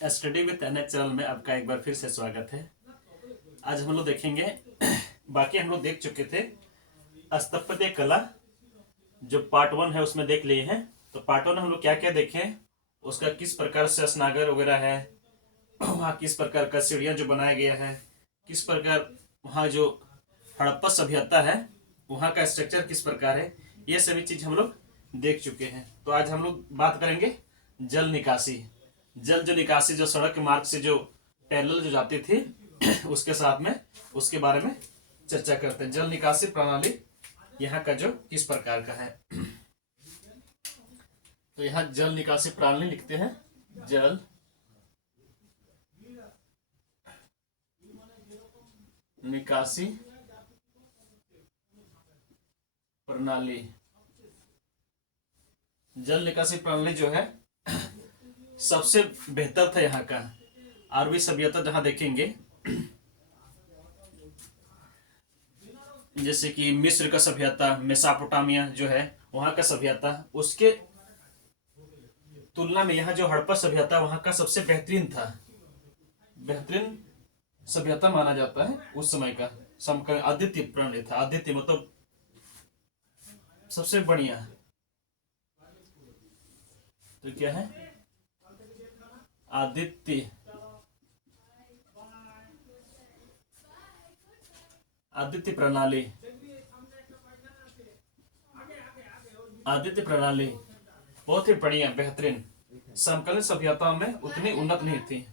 Study with NH channel में आपका एक बार फिर से स्वागत है। आज हम लोग देखेंगे बाकी हम लोग देख चुके थे स्थापत्य कला, जो पार्ट 1 है उसमें देख लिए हैं। तो पार्ट 1 हम लोग क्या क्या देखें, उसका किस प्रकार से स्नागर वगैरह है, वहाँ किस प्रकार का सीढ़ियाँ जो बनाया गया है, किस प्रकार वहाँ जो हड़प्पा सभ्यता है वहाँ का स्ट्रक्चर किस प्रकार है, ये सभी चीज हम लोग देख चुके हैं। तो आज हम लोग बात करेंगे जल निकासी। जल जो निकासी जो सड़क के मार्ग से जो पैरेलल जो जाती थी उसके साथ में उसके बारे में चर्चा करते हैं। जल निकासी प्रणाली यहाँ का जो किस प्रकार का है। तो यहाँ जल निकासी प्रणाली लिखते हैं, जल निकासी प्रणाली। जल निकासी प्रणाली जो है सबसे बेहतर था यहाँ का। आरवी सभ्यता जहां देखेंगे, जैसे कि मिस्र का सभ्यता, मेसोपोटामिया जो है वहां का सभ्यता, उसके तुलना में यहाँ जो हड़प्पा सभ्यता वहां का सबसे बेहतरीन था। बेहतरीन सभ्यता माना जाता है उस समय का। समकालीन अद्वितीय प्रणाली था। अद्वितीय मतलब सबसे बढ़िया। तो क्या है आदित्य, आदित्य प्रणाली। आदित्य प्रणाली बहुत ही बढ़िया बेहतरीन। समकालीन सभ्यताओं में उतनी उन्नत नहीं थी।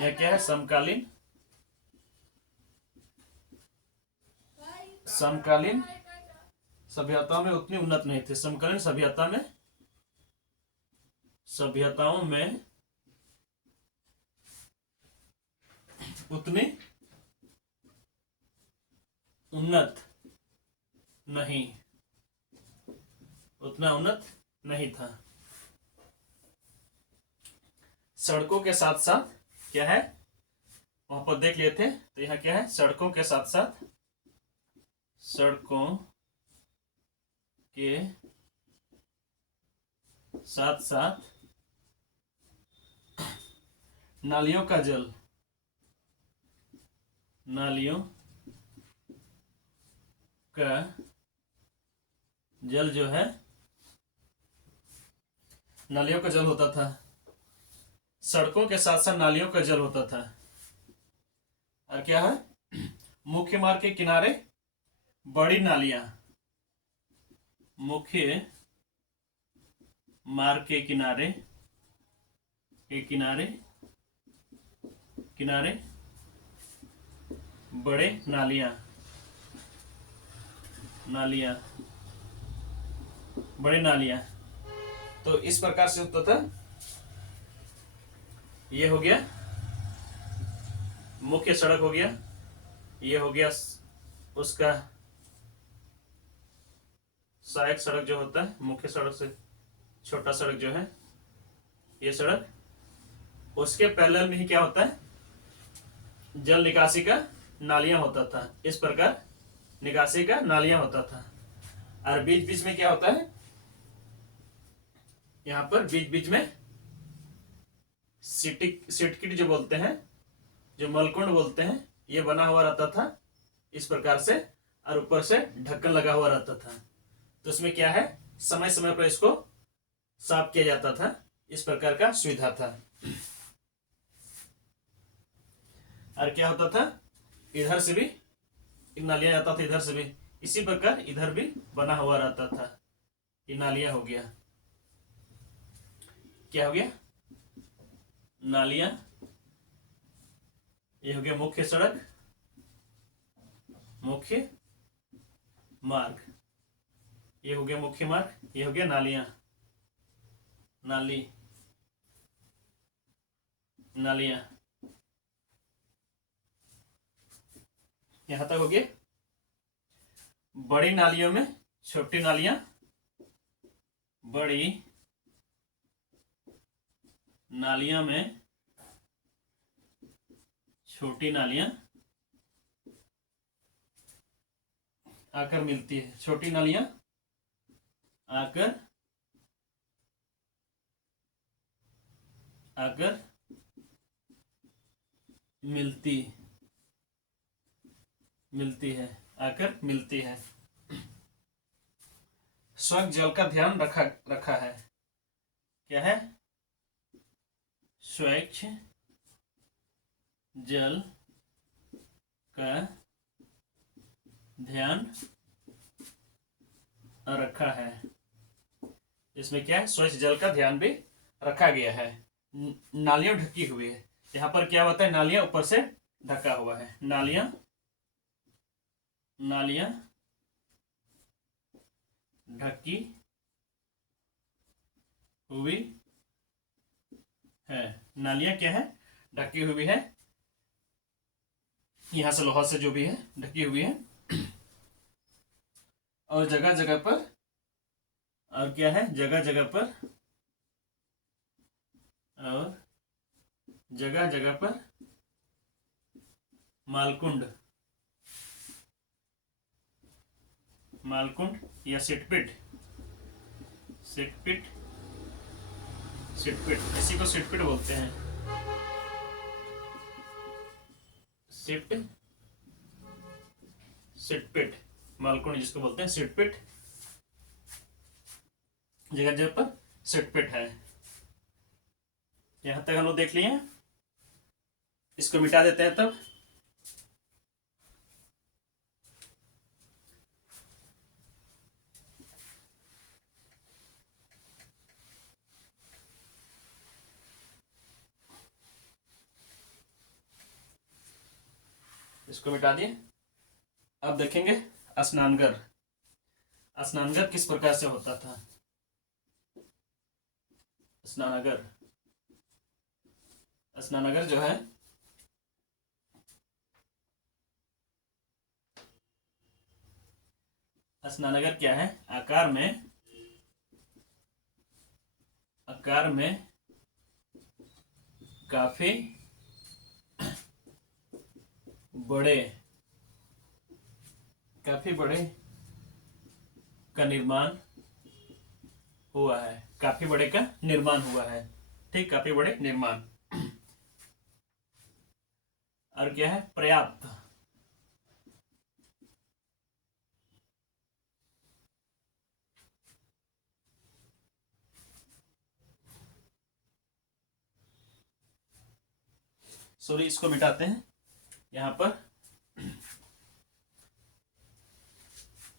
यह क्या है, समकालीन समकालीन सभ्यताओं में उतनी उन्नत नहीं थी। समकालीन सभ्यताओं में उतनी उन्नत नहीं, उतना उन्नत नहीं था। सड़कों के साथ साथ क्या है, वहां पर देख लिए थे। तो यह क्या है, सड़कों के साथ साथ, सड़कों के साथ साथ नालियों का जल, नालियों का जल जो है, नालियों का जल होता था। सड़कों के साथ साथ नालियों का जल होता था। और क्या है, मुख्य मार्ग के किनारे बड़ी नालियां, मुख्य मार्ग के किनारे किनारे बड़े नालियां, बड़े नालियां। तो इस प्रकार से होता था। ये हो गया मुख्य सड़क हो गया, ये हो गया उसका सहायक सड़क जो होता है। मुख्य सड़क से छोटा सड़क जो है ये सड़क, उसके पैरेलल में ही क्या होता है, जल निकासी का नालियां होता था। इस प्रकार निकासी का नालियां होता था। और बीच बीच में क्या होता है, यहां पर बीच बीच में सिटकिट जो बोलते हैं, जो मलकुंड बोलते हैं, ये बना हुआ रहता था इस प्रकार से। और ऊपर से ढक्कन लगा हुआ रहता था। तो इसमें क्या है, समय समय पर इसको साफ किया जाता था। इस प्रकार का सुविधा था। और क्या होता था, इधर से भी नालियां जाता था, इधर से भी इसी प्रकार इधर भी बना हुआ रहता था। ये नालियां हो गया, क्या हो गया, नालियां। ये हो गया मुख्य सड़क, मुख्य मार्ग। ये हो गया मुख्य मार्ग, ये हो गया नालियां, नालियां। यहां तक हो गया। बड़ी नालियों में छोटी नालियां, बड़ी नालियां में छोटी नालियां आकर मिलती है। छोटी नालियां आकर मिलती मिलती है, आकर मिलती है। स्वच्छ जल का ध्यान रखा रखा है। क्या है? स्वच्छ जल का ध्यान रखा है। इसमें क्या है? स्वच्छ जल का ध्यान भी रखा गया है। नालियां ढकी हुई है। यहाँ पर क्या होता है? नालियां ऊपर से ढका हुआ है। नालियां नालियां ढकी हुई है। नालियां क्या है? ढकी हुई है। यहां से लोहा से जो भी है ढकी हुई है। और जगह जगह पर, और क्या है? जगह जगह पर, और जगह जगह पर मालकुंड मालकुंड या सिटपिट सिटपिट सिटपिट इसी को सिटपिट बोलते हैं। सिट सिटपिट मालकुंड जिसको बोलते हैं सिटपिट, जगह जगह पर सिटपिट है। यहां तक हम लोग देख लिए। इसको मिटा देते हैं तब। इसको मिटा दिए। अब देखेंगे स्नानघर। स्नानघर किस प्रकार से होता था? स्नानागर स्नानागर जो है, स्नानागर क्या है? आकार में काफी बड़े का निर्माण हुआ है। काफी बड़े का निर्माण हुआ है। ठीक, काफी बड़े निर्माण। और क्या है? पर्याप्त। सॉरी, इसको मिटाते हैं। यहां पर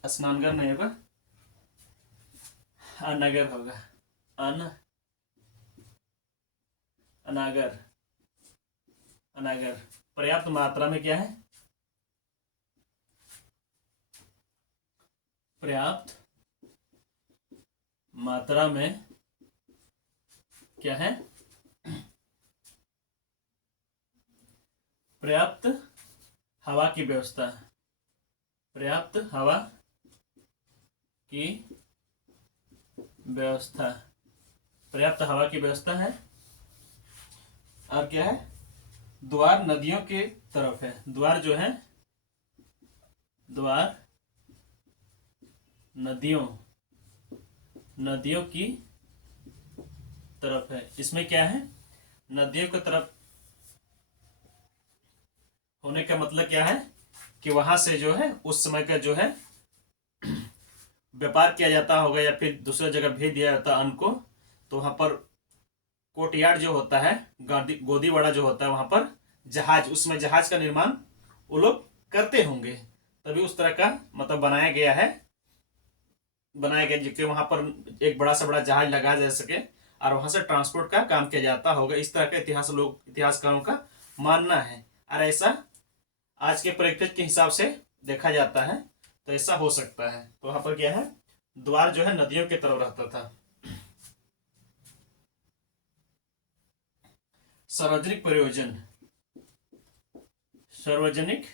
स्नानगर नहीं होगा, अनागर होगा। अनागर अनागर पर्याप्त मात्रा में क्या है? पर्याप्त मात्रा में क्या है? पर्याप्त हवा की व्यवस्था। पर्याप्त हवा की व्यवस्था पर्याप्त हवा की व्यवस्था है। और क्या है? द्वार नदियों के तरफ है। द्वार जो है, द्वार नदियों की तरफ है। इसमें क्या है? नदियों की तरफ होने का मतलब क्या है? कि वहां से जो है उस समय का जो है व्यापार किया जाता होगा या फिर दूसरी जगह भेज दिया जाता अन्न को। तो वहां पर कोर्टयार्ड जो होता है, गोदीवाड़ा जो होता है, वहां पर जहाज, उसमें जहाज का निर्माण वो लोग करते होंगे। तभी उस तरह का मतलब बनाया गया जिसके वहां पर एक बड़ा से बड़ा जहाज लगाया जा सके और वहां से ट्रांसपोर्ट का काम किया जाता होगा। इस तरह का इतिहासकारों का मानना है। और ऐसा आज के परिप्रेक्ष्य के हिसाब से देखा जाता है, तो ऐसा हो सकता है। तो वहां पर क्या है? द्वार जो है नदियों की तरफ रहता था। सार्वजनिक प्रयोजन सार्वजनिक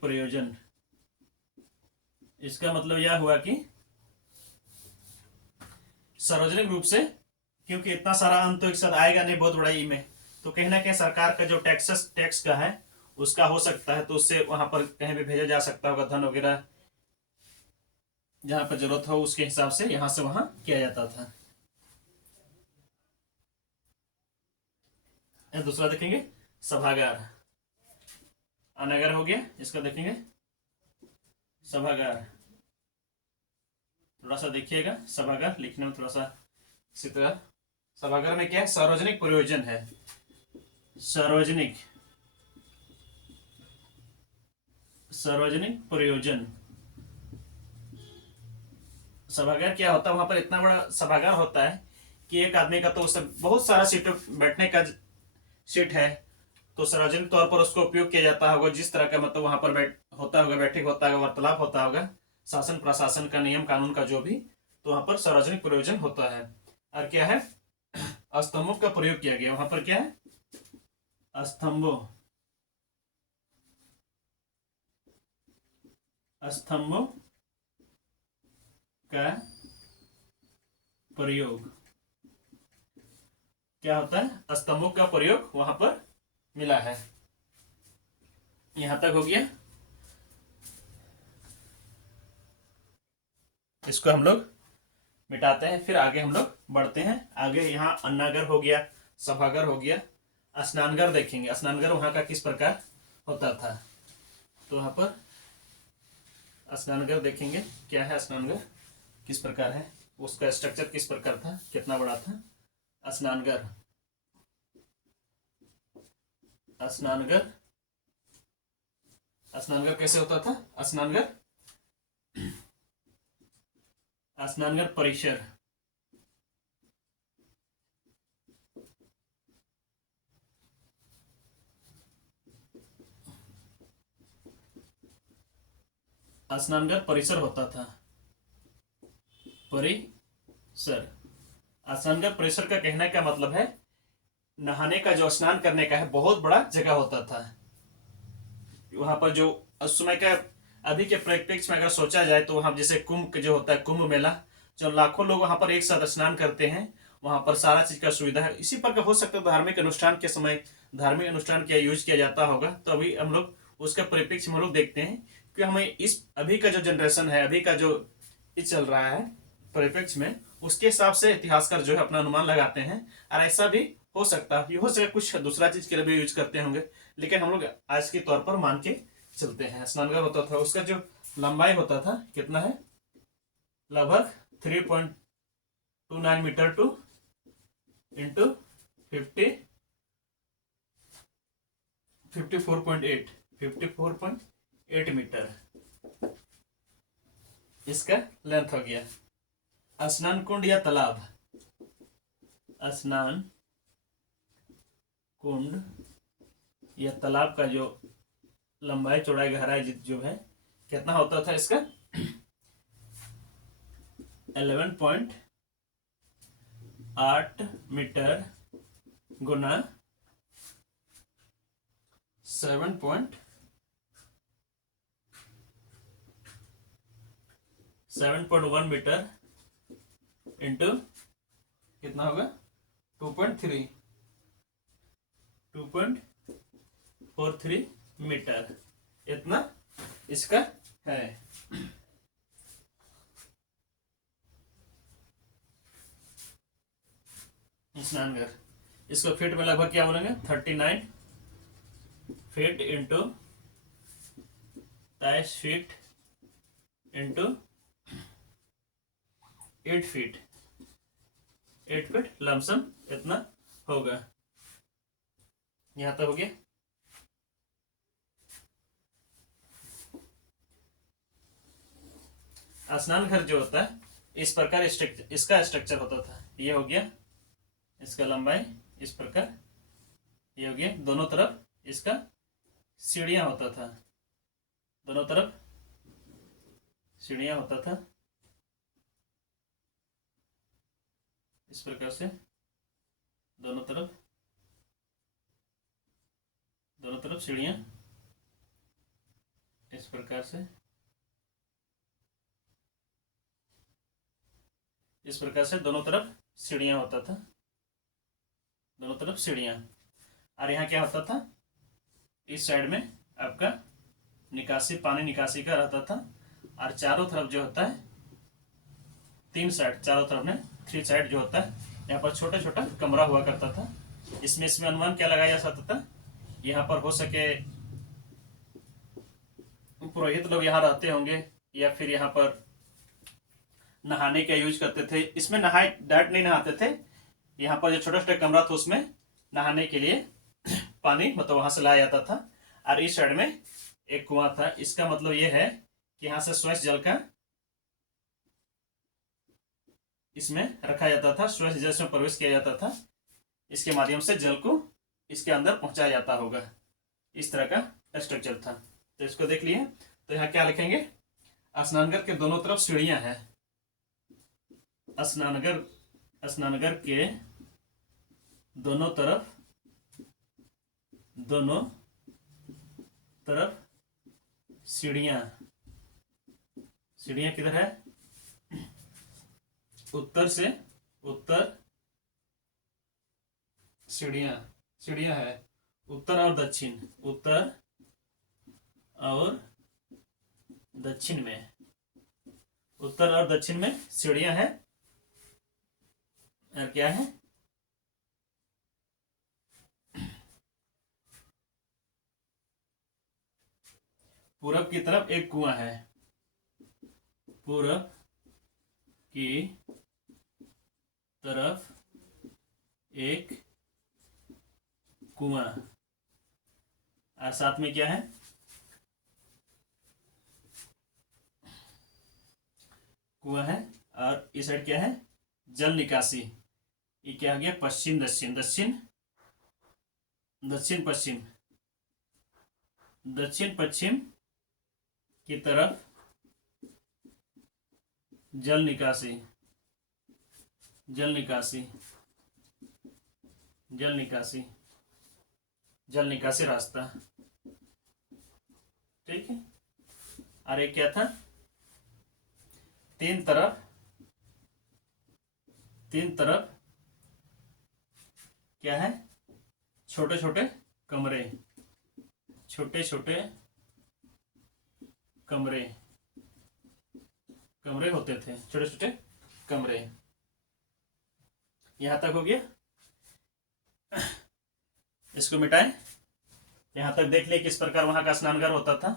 प्रयोजन इसका मतलब यह हुआ कि सार्वजनिक रूप से, क्योंकि इतना सारा अन्न तो एक साथ आएगा नहीं बहुत बड़ा में, तो कहीं ना कहीं सरकार का जो टैक्स का है उसका हो सकता है। तो उससे वहां पर कहीं भी भेजा जा सकता होगा धन वगैरह, जहां पर जरूरत हो उसके हिसाब से यहां से वहां किया जाता था। दूसरा देखेंगे सभागार। अनागार हो गया, इसका देखेंगे सभागार। थोड़ा सा देखिएगा, सभागार लिखने में थोड़ा सा इसी तरह। सभागार में क्या है, सार्वजनिक प्रयोजन है, सार्वजनिक सार्वजनिक प्रयोजन। सभागार क्या होता है, वहां पर इतना बड़ा सभागार होता है कि एक आदमी का तो उससे बहुत सारा सीट बैठने का सीट है, तो सार्वजनिक तौर पर उसको उपयोग किया जाता होगा। जिस तरह का मतलब वहां पर होता होगा, बैठक होता होगा, वार्तालाप होता होगा, शासन प्रशासन का नियम कानून का जो भी, तो वहां पर सार्वजनिक प्रयोजन होता है। और क्या है, स्तंभों का प्रयोग किया गया। वहां पर क्या है, स्तंभों स्तंभों का प्रयोग। क्या होता है, स्तंभों का प्रयोग वहां पर मिला है। यहां तक हो गया। इसको हम लोग मिटाते हैं, फिर आगे हम लोग बढ़ते हैं। आगे यहाँ अन्नागर हो गया, सभागार हो गया, स्नानघर देखेंगे। स्नानघर वहां का किस प्रकार होता था, तो वहां पर स्नानघर देखेंगे क्या है, स्नानघर किस प्रकार है, उसका स्ट्रक्चर किस प्रकार था, कितना बड़ा था। स्नानघर स्नानघर स्नानघर कैसे होता था, स्नानघर परिसर। स्नानघर परिसर होता था, परिसर। स्नानघर परिसर का कहने का मतलब है नहाने का, जो स्नान करने का है, बहुत बड़ा जगह होता था वहां पर। जो उस समय का अभी के परिप्रेक्ष्य में अगर सोचा जाए तो वहां जैसे कुंभ जो होता है, कुंभ मेला, जो लाखों लोग वहां पर एक साथ स्नान करते हैं, वहां पर सारा चीज का सुविधा है। इसी प्रकार हो सकता है धार्मिक अनुष्ठान के समय धार्मिक अनुष्ठान क्या यूज किया जाता होगा, तो अभी हम लोग उसका परिप्रेक्ष्य हम लोग देखते हैं कि हमें इस अभी का जो जनरेशन है, अभी का जो चल रहा है परिप्रेक्ष्य में, उसके हिसाब से इतिहासकार जो है अपना अनुमान लगाते हैं। और ऐसा भी हो सकता है, हो सकता कुछ दूसरा चीज के लिए भी यूज करते होंगे, लेकिन हम लोग आज के तौर पर मान के चलते हैं। स्नानघर होता था, उसका जो लंबाई होता था कितना है, लगभग 3.29 मीटर टू इंटू 54.8 मीटर इसका लेंथ हो गया। स्नान कुंड या तालाब, स्नान कुंड या तालाब का जो लंबाई चौड़ाई गहराई जो है कितना होता था इसका, 11.8 मीटर गुना 7.1 मीटर इंटू कितना होगा, 2.43 मीटर, इतना इसका है। स्नानघर, इसको फीट में लगभग क्या बोलेंगे, 39 feet into 23 feet into 8 feet, 8 feet lump sum इतना होगा। यहां तक हो गया। स्नान घर जो होता है इस प्रकार इसका स्ट्रक्चर होता था। ये हो गया इसका लंबाई इस प्रकार, ये हो गया। दोनों तरफ इसका सीढ़ियां होता था, दोनों तरफ सीढ़ियां होता था इस प्रकार से, दोनों तरफ सीढ़ियां इस प्रकार से, इस प्रकार से दोनों तरफ सीढ़ियां होता था, दोनों तरफ सीढ़ियां। और यहाँ क्या होता था, इस साइड में आपका निकासी, पानी निकासी का रहता था। और चारों तरफ जो होता है, 3 साइड, चारों तरफ में 3 साइड जो होता है, यहाँ पर छोटा छोटा कमरा हुआ करता था, इसमें अनुमान क्या लगाया जा सकता था, यहाँ पर हो सके पुरोहित लोग यहाँ रहते होंगे, या फिर यहाँ पर नहाने का यूज करते थे। इसमें नहाए डायरेक्ट नहीं नहाते थे, यहाँ पर जो छोटा छोटा कमरा था उसमें नहाने के लिए पानी मतलब वहां से लाया जाता था। और इस साइड में एक कुआं था। इसका मतलब ये है कि यहाँ से स्वच्छ जल का इसमें रखा जाता था, स्वच्छ जल में प्रवेश किया जाता था, इसके माध्यम से जल को इसके अंदर पहुंचाया जाता होगा। इस तरह का स्ट्रक्चर था। तो इसको देख लिए। तो यहाँ क्या लिखेंगे, स्नानघर के दोनों तरफ सीढ़ियां हैं। स्नानघर के दोनों तरफ सीढ़ियां किधर है, उत्तर सीढ़ियां है उत्तर और दक्षिण में, उत्तर और दक्षिण में सीढ़ियां हैं। और क्या है, पूरब की तरफ एक कुआं है, पूरब की तरफ एक कुआं। और साथ में क्या है, कुआं है। और इस साइड क्या है, जल निकासी। ये क्या आ गया, पश्चिम दक्षिण दक्षिण पश्चिम की तरफ जल निकासी रास्ता। ठीक है। और एक क्या था, तीन तरफ क्या है, छोटे छोटे कमरे होते थे, छोटे छोटे कमरे। यहां तक हो गया। इसको मिटाएं। यहां तक देख ले किस प्रकार वहां का स्नानघर होता था।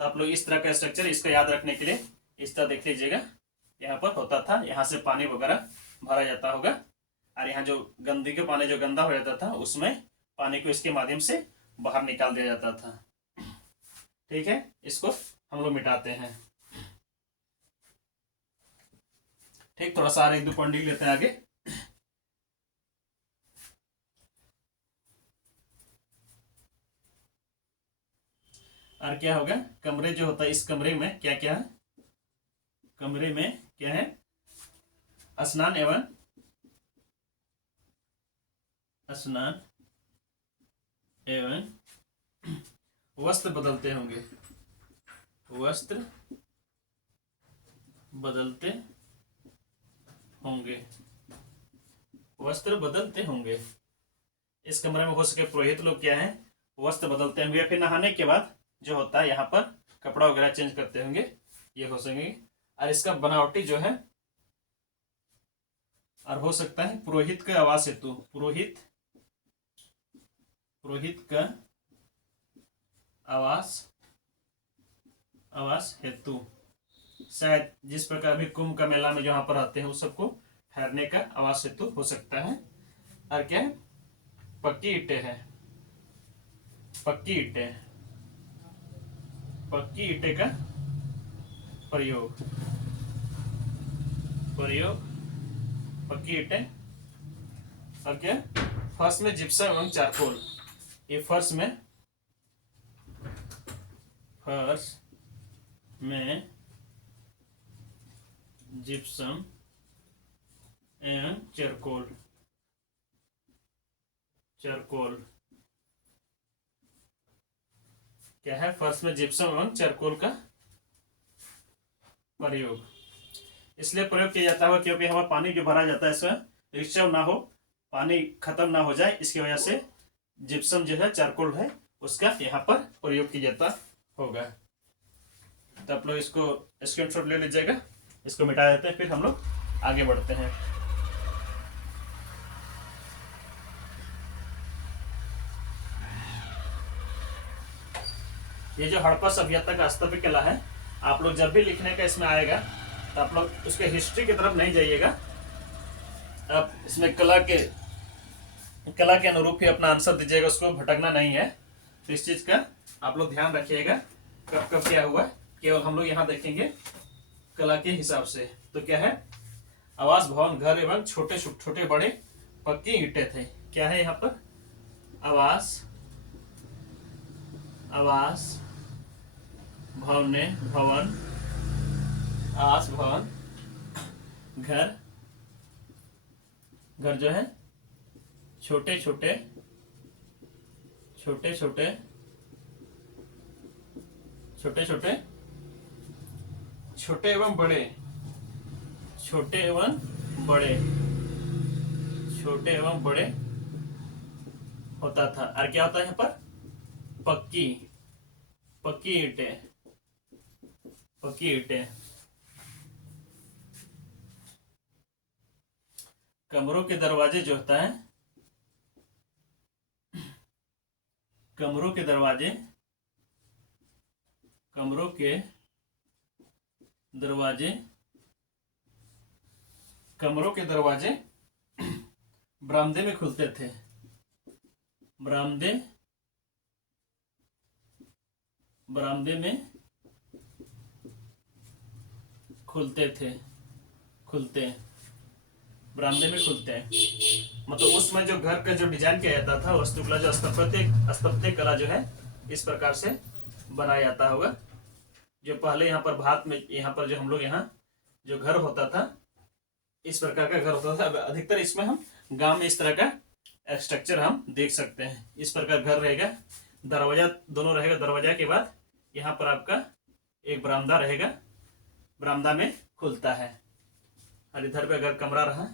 तो आप लोग इस तरह का स्ट्रक्चर इसको याद रखने के लिए इस तरह देख लीजिएगा। यहाँ पर होता था, यहाँ से पानी वगैरह भरा जाता होगा, और यहाँ जो गंदगी का पानी जो गंदा हो जाता था उसमें पानी को इसके माध्यम से बाहर निकाल दिया जाता था। ठीक है, इसको हम लोग मिटाते हैं। ठीक, थोड़ा सा एक दो पॉइंट लिख लेते हैं आगे। और क्या होगा, कमरे जो होता है, इस कमरे में क्या क्या है, कमरे में क्या है, स्नान एवं वस्त्र बदलते होंगे, वस्त्र बदलते होंगे। इस कमरे में हो सके पुरोहित लोग क्या है, वस्त्र बदलते होंगे। फिर नहाने के बाद जो होता है यहाँ पर कपड़ा वगैरह चेंज करते होंगे, ये हो सकेंगे। और इसका बनावटी जो है, और हो सकता है पुरोहित का आवास हेतु, पुरोहित का आवास हेतु, शायद जिस प्रकार भी कुंभ का मेला में जहां पर आते हैं उस सबको ठहरने का आवास हेतु हो सकता है। और क्या है, पक्की ईंटें का प्रयोग, पक्की ईंटें। और क्या, फर्श में जिप्सम एवं चारकोल। ये फर्श में जिप्सम एवं चारकोल क्या है, फर्श में जिप्सम एवं चारकोल का प्रयोग इसलिए प्रयोग किया जाता है क्योंकि हमारा पानी जो भरा जाता है इसमें रिक्शा ना हो, पानी खत्म ना हो जाए, इसकी वजह से जिप्सम जो है, चारकोल है, उसका यहाँ पर प्रयोग किया जाता होगा। तो आप लोग इसको स्क्रीनशॉट ले लीजिएगा। इसको मिटा देते हैं, फिर हम लोग आगे बढ़ते हैं। ये जो हड़प्पा सभ्यता का स्थापत्य कला है, आप लोग जब भी लिखने का इसमें आएगा तो आप लोग उसके हिस्ट्री की तरफ नहीं जाइएगा, आप इसमें कला के अनुरूप ही अपना आंसर दीजिएगा, उसको भटकना नहीं है। तो इस चीज का आप लोग ध्यान रखिएगा, कब कब क्या हुआ, केवल हम लोग यहाँ देखेंगे कला के हिसाब से। तो क्या है, आवास भवन घर एवं छोटे छोटे बड़े पक्की ईंटें थे। क्या है यहाँ पर, आवास भवन आवास भवन घर जो है छोटे एवं बड़े होता था। और क्या होता है यहाँ पर, पक्की ईंटें। कमरों के दरवाजे जो होता है, कमरों के दरवाजे बरामदे में खुलते थे। बरामदे में बरामदे में खुलते हैं। मतलब उसमें जो घर का जो डिजाइन किया जाता था, वास्तुकला जो स्थापत्य कला जो है इस प्रकार से बनाया जाता होगा। जो पहले यहाँ पर भारत में, यहाँ पर जो हम लोग यहाँ जो घर होता था, इस प्रकार का घर होता था। अधिकतर इसमें हम गांव में इस तरह का स्ट्रक्चर हम देख सकते हैं। इस प्रकार घर रहेगा, दरवाजा दोनों रहेगा, दरवाजा के बाद यहाँ पर आपका एक बरामदा रहेगा, बरामदा में खुलता है। और इधर पे अगर कमरा रहा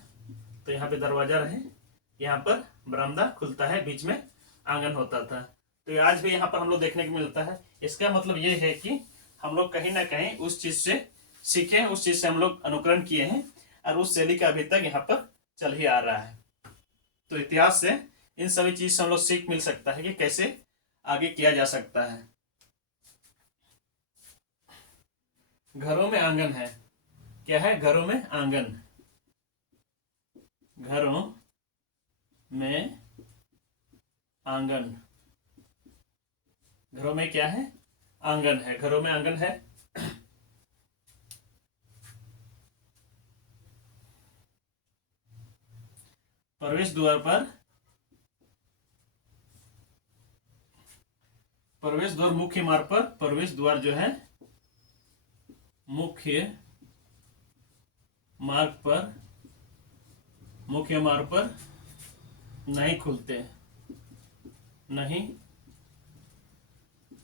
तो यहाँ पे दरवाजा रहे, यहाँ पर बरामदा खुलता है, बीच में आंगन होता था। तो आज भी यहाँ पर हम लोग देखने को मिलता है। इसका मतलब ये है कि हम लोग कहीं ना कहीं उस चीज से सीखे, उस चीज से हम लोग अनुकरण किए हैं, और उस शैली का अभी तक यहाँ पर चल ही आ रहा है। तो इतिहास से इन सभी चीज से हम लोग सीख मिल सकता है कि कैसे आगे किया जा सकता है। घरों में आंगन है। क्या है, घरों में आंगन। घरों में आंगन। घरों में क्या है, आंगन है। घरों में आंगन है। प्रवेश द्वार मुख्य मार्ग पर, प्रवेश द्वार जो है मुख्य मार्ग पर नहीं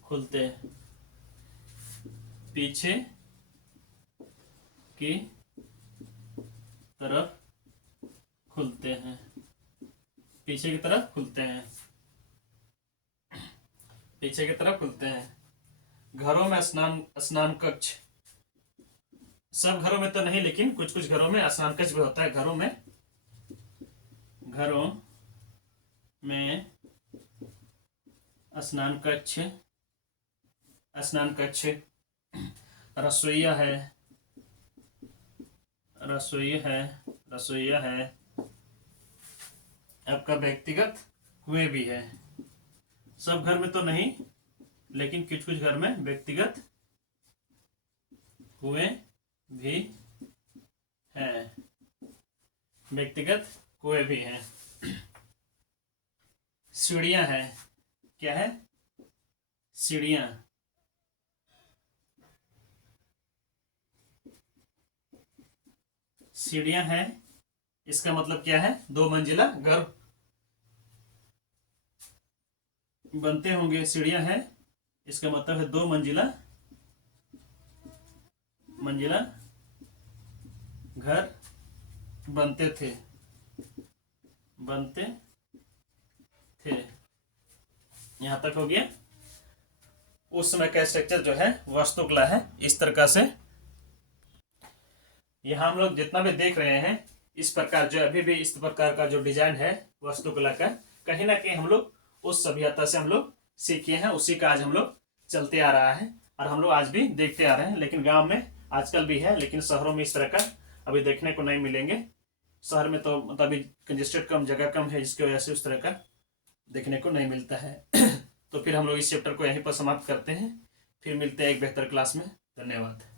खुलते, पीछे की तरफ खुलते हैं। पीछे की तरफ खुलते हैं। घरों में स्नान कक्ष। सब घरों में तो नहीं, लेकिन कुछ कुछ घरों में स्नान कक्ष भी होता है। घरों में स्नान कक्ष। रसोईया है। आपका व्यक्तिगत कुएं भी है। सब घर में तो नहीं, लेकिन कुछ कुछ घर में व्यक्तिगत कुएं भी हैं। सीढ़ियां हैं। क्या है, सीढ़ियां। सीढ़ियां हैं, इसका मतलब क्या है, 2 मंजिला घर बनते होंगे। सीढ़ियां हैं, इसका मतलब है 2 मंजिला घर बनते थे। यहां तक हो गया। उस समय का स्ट्रक्चर जो है वास्तुकला है इस तरह से। यहाँ हम लोग जितना भी देख रहे हैं, इस प्रकार जो अभी भी इस प्रकार का जो डिजाइन है वास्तुकला का, कहीं ना कहीं हम लोग उस सभ्यता से हम लोग सीखे हैं, उसी का आज हम लोग चलते आ रहा है और हम लोग आज भी देखते आ रहे हैं। लेकिन गांव में आजकल भी है, लेकिन शहरों में इस तरह का अभी देखने को नहीं मिलेंगे। शहर में तो मतलब अभी कंजेस्टेड कम, जगह कम है, जिसकी वजह से उस तरह का देखने को नहीं मिलता है। तो फिर हम लोग इस चैप्टर को यहीं पर समाप्त करते हैं। फिर मिलते हैं एक बेहतर क्लास में। धन्यवाद।